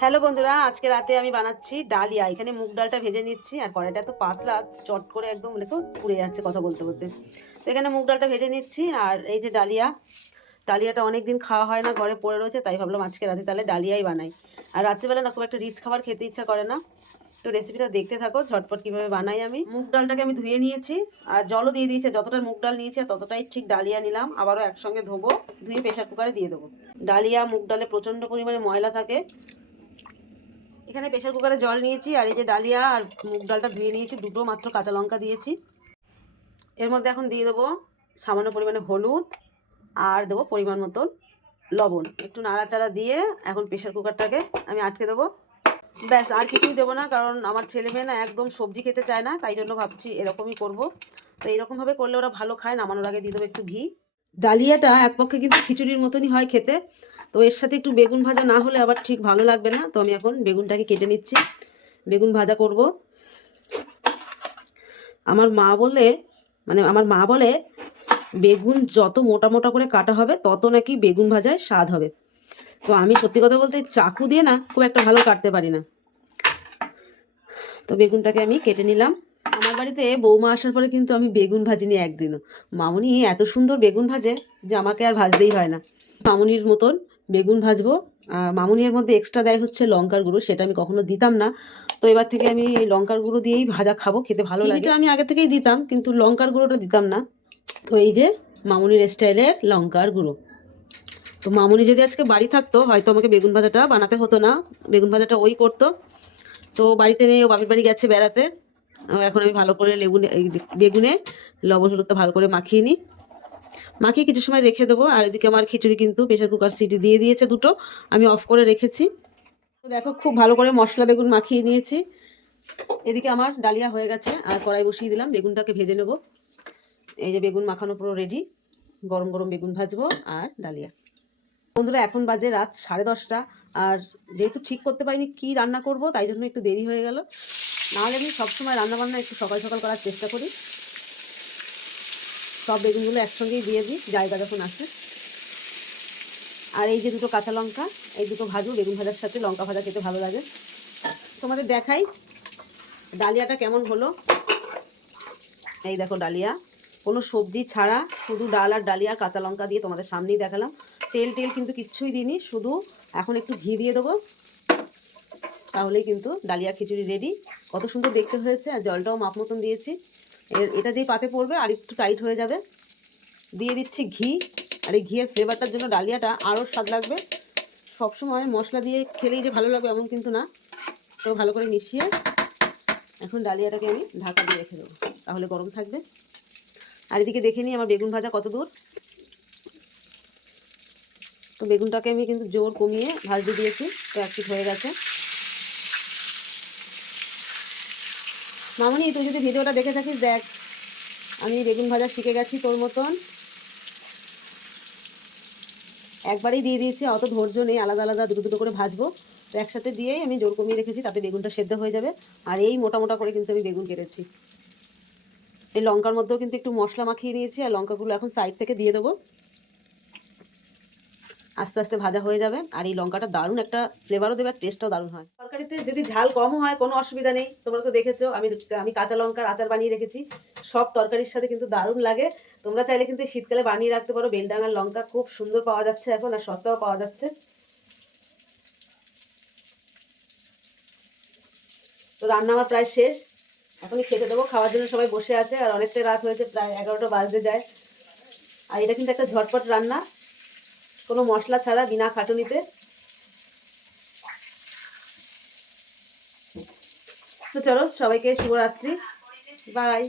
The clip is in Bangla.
হ্যালো বন্ধুরা, আজকে রাতে আমি বানাচ্ছি ডালিয়া। এখানে মুগ ডালটা ভেজে নিচ্ছি, আর কড়াইটা তো পাতলা, চট করে একদম দেখো পুড়ে যাচ্ছে কথা বলতে বলতে। তো এখানে মুগ ডালটা ভেজে নিচ্ছি, আর এই যে ডালিয়া, ডালিয়াটা অনেক দিন খাওয়া হয় না, ঘরে পড়ে রয়েছে, তাই ভাবলাম আজকে রাতে তাহলে ডালিয়াই বানাই। আর রাত্রিবেলা না খুব একটা রিচ খাবার খেতে ইচ্ছা করে না। তো রেসিপিটা দেখতে থাকো ঝটপট কীভাবে বানাই আমি। মুগ ডালটাকে আমি ধুয়ে নিয়েছি, আর জলও দিয়ে দিয়েছি। যতটা মুগ ডাল নিয়েছি ততটাই ঠিক ডালিয়া নিলাম, আবারও একসঙ্গে ধোবো, ধুয়ে প্রেশার কুকারে দিয়ে দেবো। ডালিয়া মুগ ডালে প্রচণ্ড পরিমাণে ময়লা থাকে। এখানে প্রেশার কুকারে জল নিয়েছি, আর এই যে ডালিয়া আর মুগ ডালটা ধুয়ে নিয়েছি, দুটো মাত্র কাঁচা লঙ্কা দিয়েছি। এর মধ্যে এখন দিয়ে দেবো সামান্য পরিমাণে হলুদ, আর দেবো পরিমাণ মতন লবণ। একটু নাড়াচাড়া দিয়ে এখন প্রেশার কুকারটাকে আমি আটকে দেবো। ব্যাস, আর কিছুই দেবো না, কারণ আমার ছেলে মেয়ে না একদম সবজি খেতে চায় না, তাই জন্য ভাবছি এরকমই করব। তো এইরকমভাবে করলে ওরা ভালো খায়। নামানোর আগে দিয়ে দেবো একটু ঘি। ডালিয়াটা এক পক্ষে কিন্তু খিচুড়ির মতনই হয় খেতে, তো এর সাথে একটু বেগুন ভাজা না হলে আবার ঠিক ভালো লাগবে না। তো আমি এখন বেগুনটাকে কেটে নিচ্ছি, বেগুন ভাজা করব। আমার মা বলে বেগুন যত মোটা মোটা করে কাটা হবে তত নাকি বেগুন ভাজায় স্বাদ হবে। তো আমি সত্যি কথা বলতে চাকু দিয়ে না খুব একটা ভালো কাটতে পারি না। তো বেগুনটাকে আমি কেটে নিলাম। আমার বাড়িতে বৌমা আসার পরে কিন্তু আমি বেগুন ভাজিনি একদিনও। মামুনি এত সুন্দর বেগুন ভাজে যে আমাকে আর ভাজতেই হয় না। মামুনির মতন বেগুন ভাজবো। মামুনির মধ্যে এক্সট্রা দেয় হচ্ছে লঙ্কার গুঁড়ো, সেটা আমি কখনো দিতাম না। তো এবার থেকে আমি এই লঙ্কার গুঁড়ো দিয়েই ভাজা খাবো, খেতে ভালো লাগে। চিনিটা আমি আগে থেকেই দিতাম, কিন্তু লঙ্কার গুঁড়োটা দিতাম না। তো এই যে মামুনির স্টাইলের লঙ্কার গুঁড়ো। তো মামুনি যদি আজকে বাড়ি থাকতো হয়তো আমাকে বেগুন ভাজাটা বানাতে হতো না, বেগুন ভাজাটা ওই করতো। তো বাড়িতে নেই, ও বাপের বাড়ি গেছে বেড়াতে। এখন আমি ভালো করে বেগুনে লবণ হলুদটা ভালো করে মাখিয়ে নিই, মাখিয়ে কিছু সময় রেখে দেবো। আর এদিকে আমার খিচুড়ি কিন্তু প্রেশার কুকার সিটি দিয়ে দিয়েছে দুটো, আমি অফ করে রেখেছি। তো দেখো খুব ভালো করে মশলা বেগুন মাখিয়ে নিয়েছি। এদিকে আমার ডালিয়া হয়ে গেছে, আর কড়াই বসিয়ে দিলাম, বেগুনটাকে ভেজে নেব। এই যে বেগুন মাখানো পুরো রেডি, গরম গরম বেগুন ভাজবো আর ডালিয়া। বন্ধুরা এখন বাজে রাত 10:30, আর যেহেতু ঠিক করতে পারিনি কি রান্না করব, তাই জন্য একটু দেরি হয়ে গেল। নাহলে আমি সবসময় রান্নাবান্না একটু সকাল সকাল করার চেষ্টা করি। সব বেগুনগুলো একসঙ্গেই দিয়ে দিই জায়গা যখন আসে। আর এই যে দুটো কাঁচা লঙ্কা, এই দুটো ভাজবো, বেগুন ভাজার সাথে লঙ্কা ভাজা খেতে ভালো লাগে। তোমাদের দেখাই ডালিয়াটা কেমন হলো। এই দেখো ডালিয়া, কোনো সবজি ছাড়া শুধু ডাল আর ডালিয়া কাঁচা লঙ্কা দিয়ে তোমাদের সামনেই দেখালাম। তেল কিন্তু কিচ্ছুই দিইনি, শুধু এখন একটু ঘি দিয়ে দেবো, তাহলেই কিন্তু ডালিয়া খিচুড়ি রেডি। কত সুন্দর দেখতে হয়েছে, আর জলটাও মাপ মতন দিয়েছি। এটা যেই পাতে পড়বে আর একটু টাইট হয়ে যাবে। দিয়ে দিচ্ছি ঘি, আর এই ঘিয়ের ফ্লেভারটার জন্য ডালিয়াটা আরও স্বাদ লাগবে। সবসময় মশলা দিয়ে খেলেই যে ভালো লাগবে এমন কিন্তু না। তো ভালো করে মিশিয়ে এখন ডালিয়াটাকে আমি ঢাকা দিয়ে রেখে দেবো, তাহলে গরম থাকবে। আর এদিকে দেখে নিই আমার বেগুন ভাজা কত দূর। তো বেগুনটাকে আমি কিন্তু জোর কমিয়ে ভাজতে দিয়েছি, তো এক পিঠ হয়ে গেছে। মামুনি তুই যদি ভিডিওটা দেখে থাকিস দেখ, আমি বেগুন ভাজা শিখে গেছি তোর মতন। একবারেই দিয়ে দিয়েছি, অত ধৈর্য নেই, আলাদা আলাদা দুটো দুটো করে ভাজবো। তো একসাথে দিয়েই আমি জোর কমিয়ে রেখেছি, তাতে বেগুনটা সেদ্ধ হয়ে যাবে। আর এই মোটা মোটা করে কিন্তু আমি বেগুন কেটেছি। এই লঙ্কার মধ্যেও কিন্তু একটু মশলা মাখিয়ে নিয়েছি, আর লঙ্কাগুলো এখন সাইড থেকে দিয়ে দেবো। আস্তে আস্তে ভাজা হয়ে যাবে, আর এই লঙ্কাটা দারুণ একটা ফ্লেভারও দেবে, আর টেস্টটাও দারুণ হয়। তরকারিতে যদি ঝাল কম হয় কোনো অসুবিধা নেই, তোমরা তো দেখেছো আমি কাঁচা লঙ্কার আচার বানিয়ে রেখেছি, সব তরকারির সাথে কিন্তু দারুণ লাগে। তোমরা চাইলে কিন্তু শীতকালে বানিয়ে রাখতে পারো। বেলডাঙার লঙ্কা খুব সুন্দর পাওয়া যাচ্ছে এখন, আর সস্তাও পাওয়া যাচ্ছে। তো রান্না আমার প্রায় শেষ, এখনই খেতে দেবো। খাওয়ার জন্য সবাই বসে আছে, আর অনেকটাই রাত হয়েছে, প্রায় 11টা বাজতে যায়। আর এটা কিন্তু একটা ঝটপট রান্না, কোনো মশলা ছাড়া, বিনা খাটুনিতে। তো চলো, সবাইকে শুভরাত্রি, বাই।